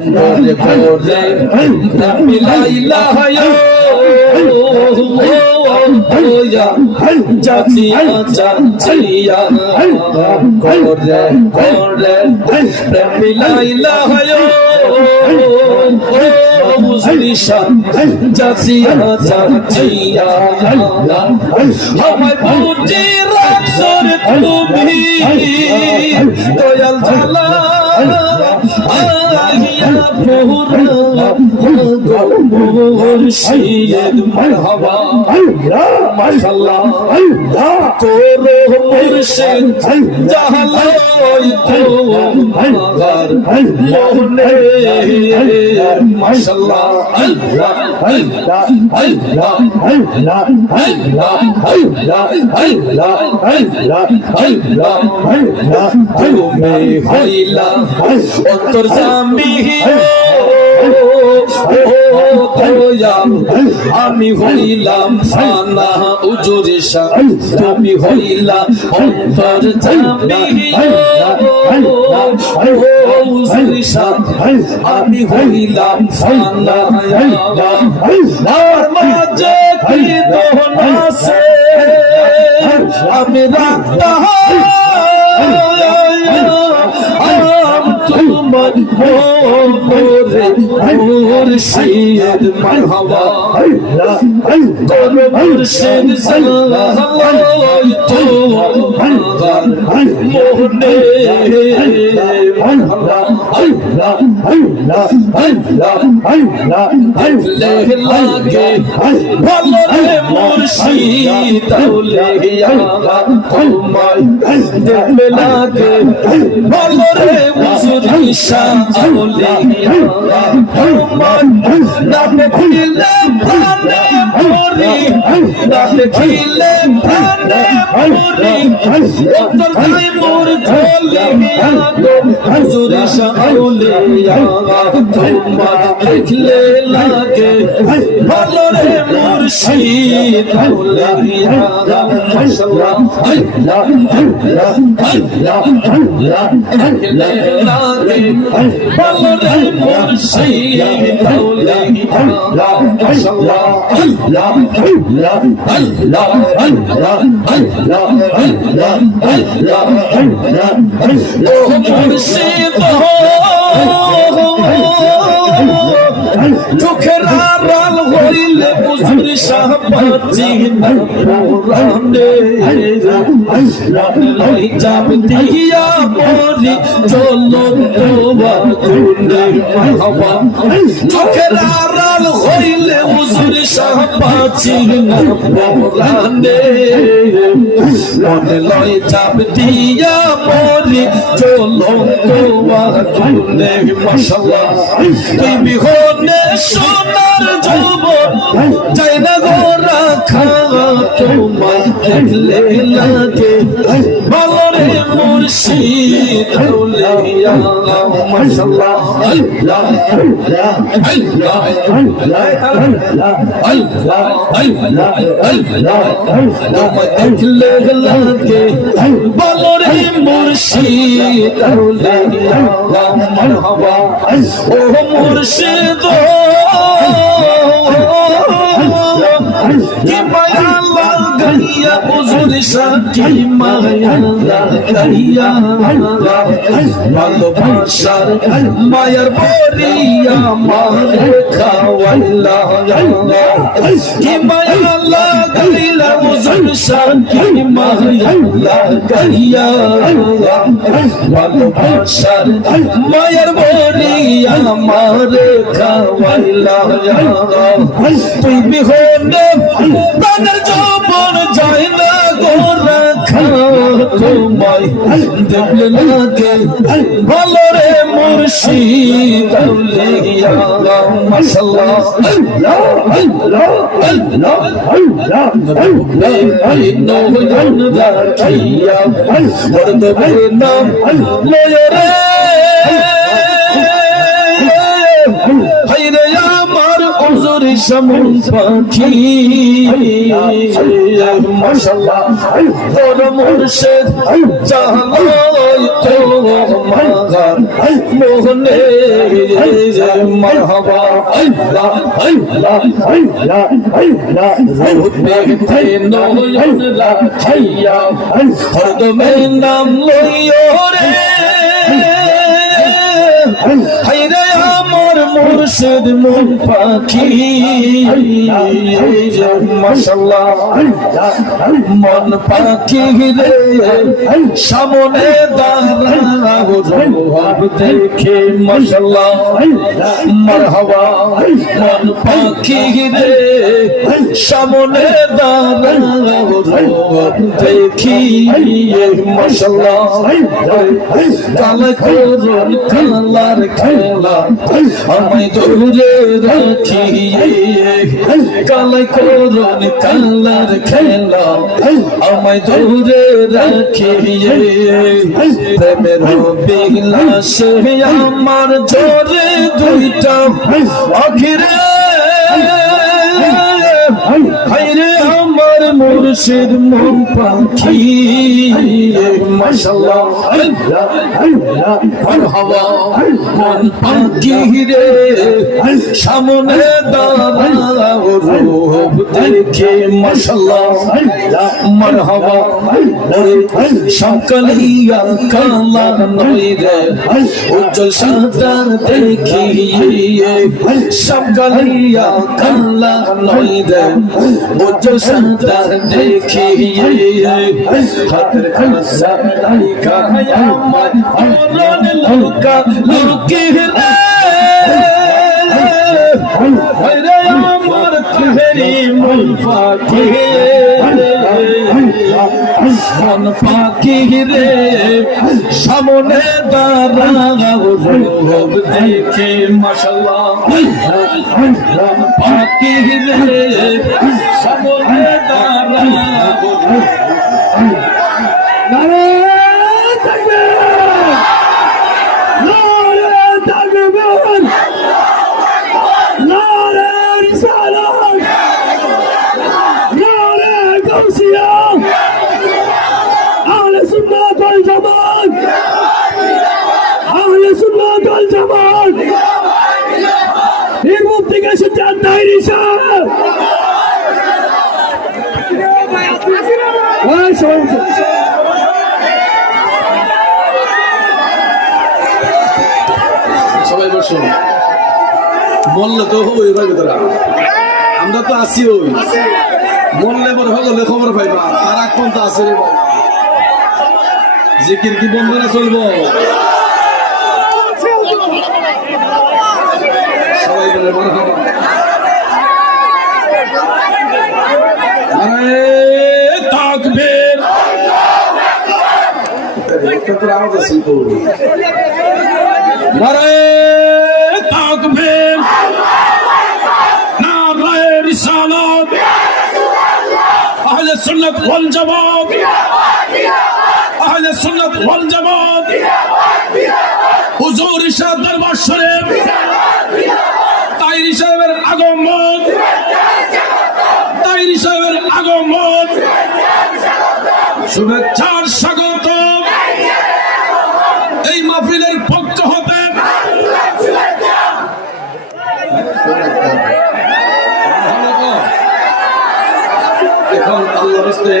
Gore gore la ilaha ya jaziya jaziya gore gore la ilaha ya মুসলিশা Jajia Jajia আমায় বুঝি রাখছর তুমি দয়াল জালা আহিয়া মোহরা মুর্শিদ মারহাবা মাশাআল্লাহ তোর মুর্শিদ জাহালাই তো মাগার মোহনে মাশাআল্লাহ আল্লাহ আল্লাহ আল্লাহ আল্লাহ আল্লাহ আল্লাহ আল্লাহ আল্লাহ আল্লাহ আল্লাহ তুমি হইলা অন্তর জামি আমি হইলাম ফানা উজুরে শাহ তুমি হইলা অন্তর জামি উজুরে শাহ আমি হইলাম ফানা আর মাঝে কি দহন আছে আমি রাখতা তোমার মোরে মুর্শিদ মারহাবা তোর মুর্শিদ সাল্লাল্লাহু তো মোহনে মারহাবা আল্লাহ আল্লাহ আল্লাহ আল্লাহ দেখলে লাগে ভালো রে মুর্শিদ তাহলে তোমায় দেখলে লাগে ভালো রে মুর্শিদ আউলিয়া তোমার নাম খিলে প্রাণে মরি নাম খিলে প্রাণে মরি অন্তর তাই মোর খলিয়া হুজুর আউলিয়া তোমার দেখলে লাগে ভালো রে মুর্শিদ আউলিয়া মাশাআল্লাহ আল্লাহ আল্লাহ আল্লাহ আল্লাহ দেখলে লাগে ভালো রে মুর্শিদ আউলিয়া মাশাআল্লাহ আল্লাহ আল্লাহ আল্লাহ আল্লাহ আল্লাহ আল্লাহ আল্লাহ আল্লাহ ও মুর্শিদ চোখের আড়াল হইলে হুজুর শাহ পাচ্ছি না পুরানে লই যাব দিয়া মরি চলো তোমার গুণে মারহাবা চোখের আড়াল হইলে হুজুর শাহ পাচ্ছি না পুরানে লই যাব দিয়া মরি চলো তোমার গুণে মাশাআল্লাহ তুই বিহনে সোনার যৌবন চাই না গো রাখা তোমার দেখলে লাগে ভালো রে মুর্শিদ আউলিয়া মাশাআল্লাহ আল্লাহ আল্লাহ আল্লাহ আল্লাহ আল্লাহ আল্লাহ আল্লাহ তোমার দেখলে লাগে ভালো রে মুর্শিদ আউলিয়া মারহাবা ও মুর্শিদ কি মায়া লাগাইয়া হুজুর শাহ কি মায়া লাগাইয়া ভালোবাসার মায়ার বরিয়া মারে খাওয়াইলা কি মায়া লাগাইলা হুজুর শাহ কি মায়া লাগাইয়া ভালোবাসার মায়ার বরিয়া মারে খাওয়াইলা তুই বিহনে প্রাণের যৌবন যায় না গো রাখা তোমায় দেখলে লাগে ভালো রে মুর্শিদ আউলিয়া মাশাআল্লাহ আল্লাহ আল্লাহ আল্লাহ আল্লাহ এই নয়ন রাখিয়া বরদবে নাম লয়ে রে হায়রে আমার হুজুর সমন পাখি মাশাআল্লাহ তোর মুর্শিদ জানাই তো মাগার মোহনে মারহাবা আল্লাহ আল্লাহ আল্লাহ আল্লাহ দেখতে নয়ন রাখিয়া হরদমে নাম লইও রে হায়রে আমার মুর্শিদ মন পাখি মাশাআল্লাহ মন পাখি রে সামনে দাঁড়াও রব দেখে মাশাআল্লাহ মারহাবা মন পাখি রে সামনে দাঁড়াও রব দেখি মাশাআল্লাহ কালা করুন কালার খেলা আমায় দূরে রাখিয়ে কালা করুন কালার খেলা আমায় দূরে রাখিয়ে প্রেমের বিলাসে আমার জোরে দুইটা আখিরে হায়রে আমার মুর্শিদ মন পাখি মাশাআল্লাহ মারহাবা মন পাখি রে সামনে দাঁড়াও রূপ দেখে মাশাআল্লাহ মারহাবা সকালিয়া কালা নই রে উজ্জ্বল সাদার দেখিয়ে সকালিয়া কালা নই রে উজ্জ্বল সাদার দেখিয়ে হাতের খাসা লাইকা আমার অরণ লুকা লুকি রে হায়রে আমার তেরি মন পাখি মন পাখি রে সামনে দাঁড়াও রূপ দেখে মাশাআল্লাহ পাখি রে সামনে দাঁড়াও নারে তাকবীর নারে তাকবীর নারে রিসালাত নারে গাউসিয়া আহলে সুন্নাত ওয়াল জামাত আহলে সুন্নাত ওয়াল জামাত এর মুফতি কে সুজাত নাইরি সাহেব সবাই বসুন বললে তো হবো এবার ভিতরে আমরা তো আসি ওই মরলে পরে হলে খবর পাইবা আর এক পর্যন্ত আছে রে ভাই জিকির কি বন্ধ না চলবো সবাই বলে মারহাবা নারে তাকবীর তোর আওয়াজ আছে তো নারে তাকবীর নারে রিসালাত আহলে সুন্নাত ওয়াল জামাত আহলে সুন্নাত ওয়াল জামাত হুজুর ইরশাদ দরবার শরীফ তাইরি সাহেবের আগমন তাইরি সাহেবের আগমন শুভেচ্ছার স্বাগত এই মাহফিলের পক্ষ হতে এখন আল্লাহর রাস্তে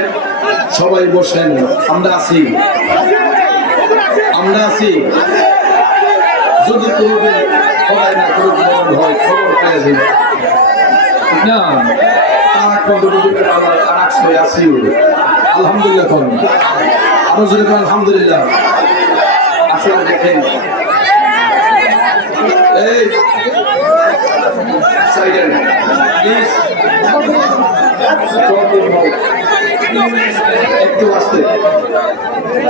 সবাই বসেন আমরা আছি যদি করবে সবাই না করবে হয় খবর পেয়ে যাবে না তার কম্পিউটার আমার আরেক সবাই আছি আলহামদুলিল্লাহ করুন আরো জোরে করুন আলহামদুলিল্লাহ আসলে দেখেন এই সাইলেন্ট প্লিজ একটু আসতে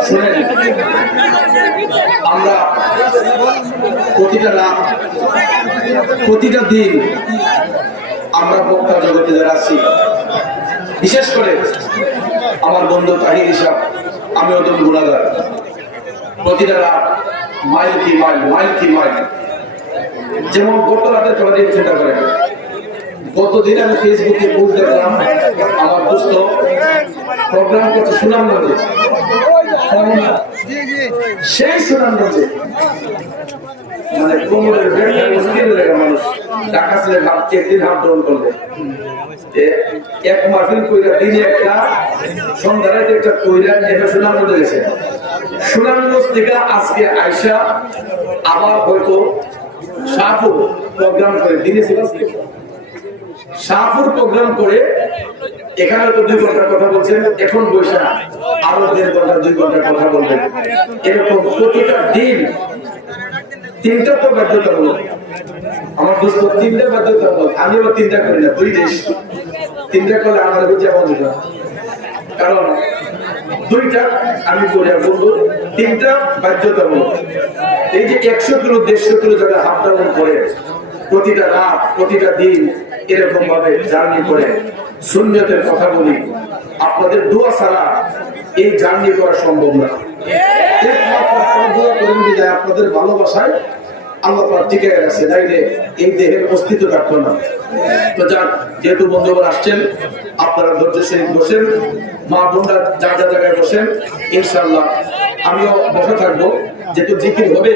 শুনেন আমরা প্রতিটা রাত প্রতিটা দিন আমরা বক্তা জগতে যারা আছি বিশেষ করে আমার বন্ধু তাহির হিসাব আমি ওদের গুণাগার প্রতিটা রাত মাইল কি মাইল যেমন গত রাতের কথা দিয়ে চিন্তা করেন গতদিন আমি ফেসবুকে পোস্ট দেখলাম, আমার দোস্ত প্রোগ্রাম করছে সুনামগঞ্জে, সেই সুনামগঞ্জে মানে কোমরের বেড়ে মুশকিল লেগে মানুষ ঢাকা ছেলে ভাবছে একদিন হাফ ডাউন করবে, এক মাহফিল কইরা দিনে একটা, সন্ধ্যা রাতে একটা কইরা, এটা সুনামগঞ্জে গেছে। সুনামগঞ্জ থেকে আজকে আয়সা আবার হয়তো শাহপুর প্রোগ্রাম করে, দিনে ছিল শাহপুর প্রোগ্রাম করে, এখানে তো 2 ঘন্টার কথা বলছেন, এখন বৈশা আরো 1.5 ঘন্টা 2 ঘন্টার কথা বলবেন। এরকম প্রতিটা দিন 3টা তো বাধ্যতামূলক। আমার দোস্ত 3টা বাধ্যতামূলক, আমিও 3টা করি না, 2 দেশ 3টা করলে আমার হচ্ছে বন্ধ, কারণ 2টা আমি করি আর বলবো 3টা বাধ্যতামূলক। এই যে 100 কিলো 150 কিলো যারা হাফ ডাউন করে প্রতিটা রাত প্রতিটা দিন এরকম ভাবে জার্নি করে সুন্নতের কথা বলি, আপনাদের দোয়া ছাড়া এই জার্নি করা সম্ভব না। আপনাদের ভালোবাসায় আল্লাহ পাক টিকে রাখছে, তাইলে এই দেহের অস্তিত্ব থাকতো না। তো যাক, যেহেতু বন্ধুগণ আসছেন, আপনারা ধৈর্যশীল বসেন, মা বোনরা যার যার জায়গায় বসেন, ইনশাআল্লাহ আমিও বসে থাকবো। যেহেতু জিকির হবে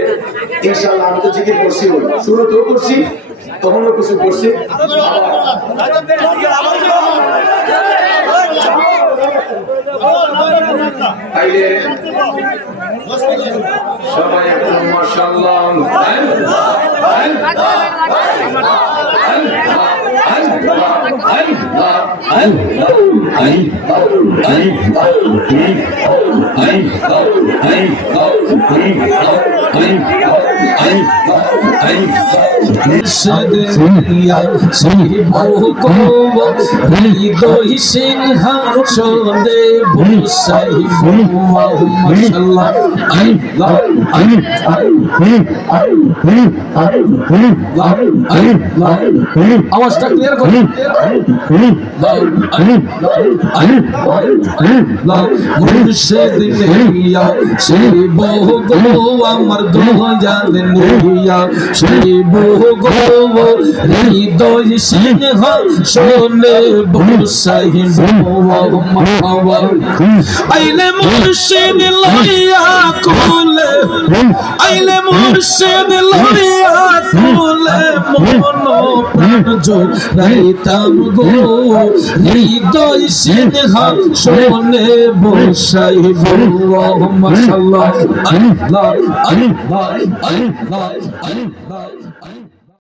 ইনশাআল্লাহ, আমি তো জিকির করছি, শুরুতেও করছি, তখনও কিছু করছি। তাইলে সবাই একটু মাশাআল্লাহ আওয়াজটা ক্লিয়ার করুন। মুর্শিদ নিয়া সেই বহু গো আমার দয়াল নিয়া সেই বহু গো হৃদয় সিংহ শোনে বসাই মাওয়া আইলে মুর্শিদ লইয়া কোলে আইলে মুর্শিদ লইয়া কোলে মন প্রাণ জোর রাইতাম গো হৃদয় সিংহ শোনে বসাই মাশাআল্লাহ আল্লাহ আল্লাহ আল্লাহ আল্লাহ